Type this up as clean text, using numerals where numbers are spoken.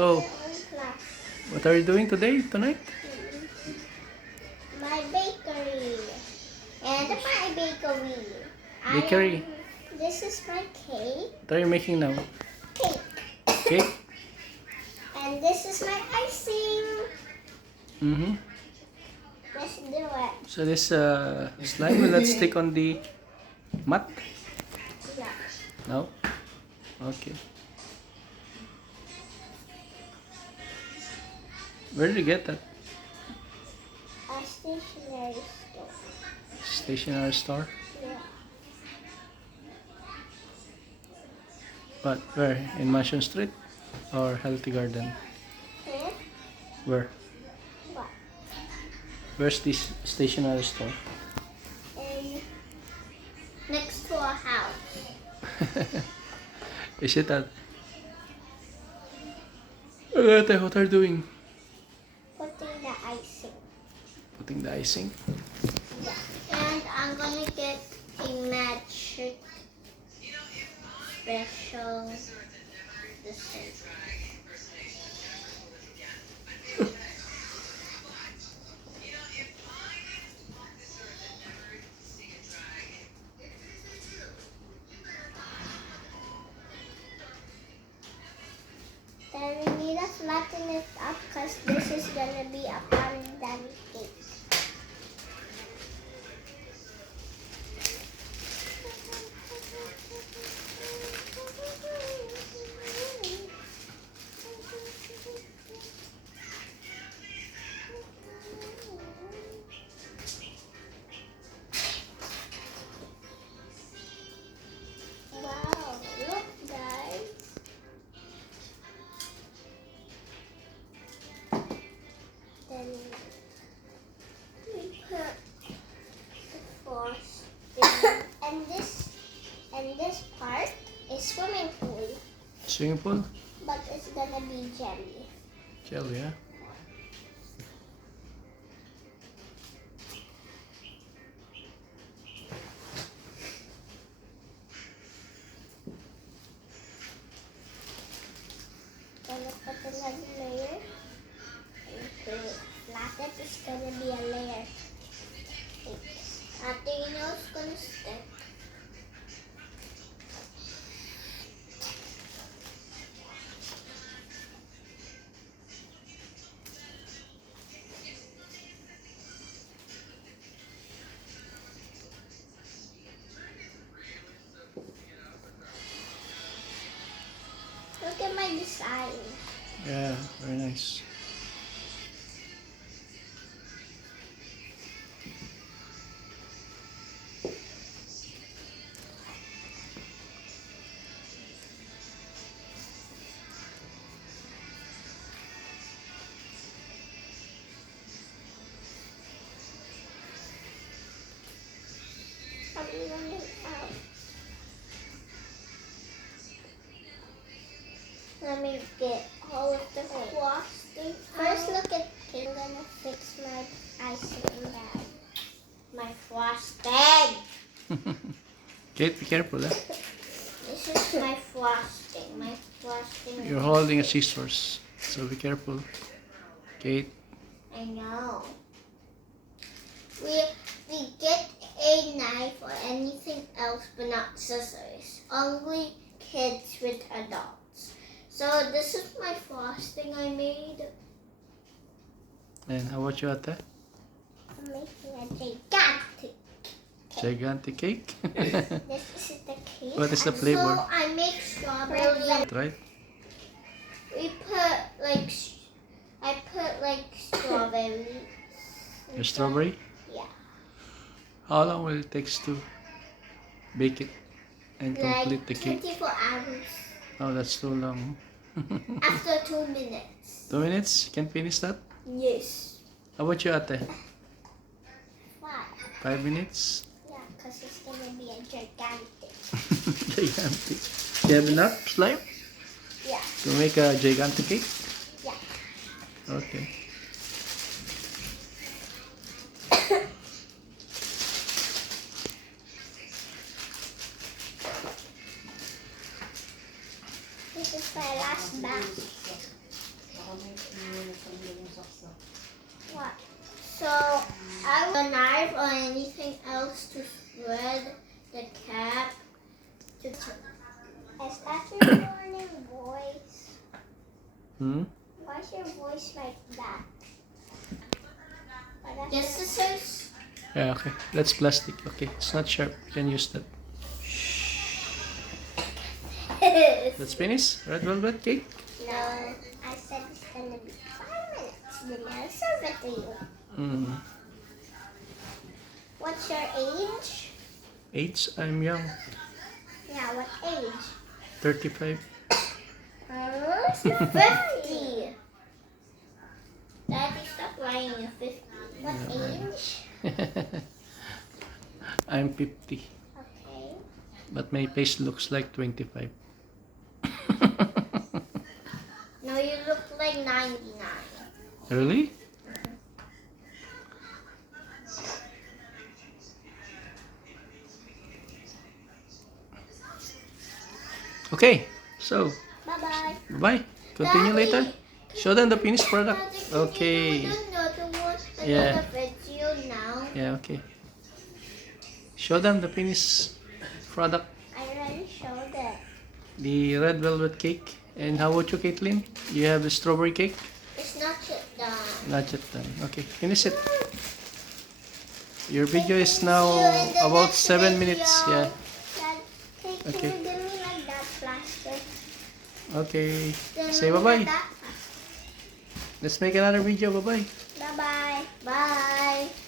So, what are you doing tonight? My bakery. And my bakery. Bakery. This is my cake. What are you making now? Cake. Cake? And this is my icing. Mm-hmm. Let's do it. So this slime will not stick on the mat? Yeah. No? Okay. Where did you get that? A stationery store. Stationery store? Yeah. But where? In Mansion Street? Or Healthy Garden? Here. Where? What? Where's this stationery store? And next to our house. Is it that? What are you doing? Putting the icing. Putting the icing? Yeah. And I'm gonna get a magic special dessert. Then we need to flatten it up because this is gonna be a pandan cake. Wow, look guys. Then we put the frosting and this part is swimming pool, Swimming pool? but it's gonna be jelly. Jelly, yeah? Gonna put another layer and to flatten it's gonna be a layer. After you know it's gonna stick. Look at my design. Yeah, very nice. I'm running out. Let me get all of the frosting. First, look at cake. I'm gonna fix my icing down. My frosting. Kate, be careful, eh? This is my frosting. My frosting. You're holding a scissors, so be careful. Kate, I know. We get a knife or anything else, but not scissors. Only kids with adults. So this is my frosting I made. and how about you, Ate? I'm making a gigantic. Gigantic cake? This is the cake. What is the flavor? So I make strawberry. Right? We put like I put like strawberry. Your strawberry? Yeah. How long will it take to bake it and complete Like the cake? 24 hours. Oh, that's too long. After 2 minutes. 2 minutes? You can finish that? Yes. How about you, Ate? Why? 5 minutes? Yeah, because it's gonna be a gigantic. Gigantic. Do you have enough slime Yeah. to make a gigantic cake? Yeah. Okay. This is my last batch. What? So I want a knife or anything else to spread the cap. Is that your morning voice? Hmm? Why's your voice like that? Yes, scissors. Yeah, okay. That's plastic. Okay, it's not sharp. You can use that. Let's finish. Red velvet cake. No, I said it's gonna be 5 minutes. Then I'll serve it to you. Mm. What's your age? Age, I'm young. Yeah, what age? 35. 50. Daddy, stop lying. You're 50. What age? I'm 50. Okay. But my face looks like 25. No, you look like 99. Really? Okay, so Bye-bye. bye. Continue Daddy, later. Show them the finished product. Daddy, Okay. can you do another one? Yeah. Another video now? Yeah, okay. Show them the finished product. I already showed it. The red velvet cake. And how about you, Caitlin? You have the strawberry cake? It's not yet done. Not yet done. Okay, finish it. Your video is now See you in the about next 7 video. minutes. Yeah. Dad, Okay. can you give me like that plastic? Okay. Then Say we bye-bye. have that. Let's make another video. Bye-bye. Bye-bye. Bye.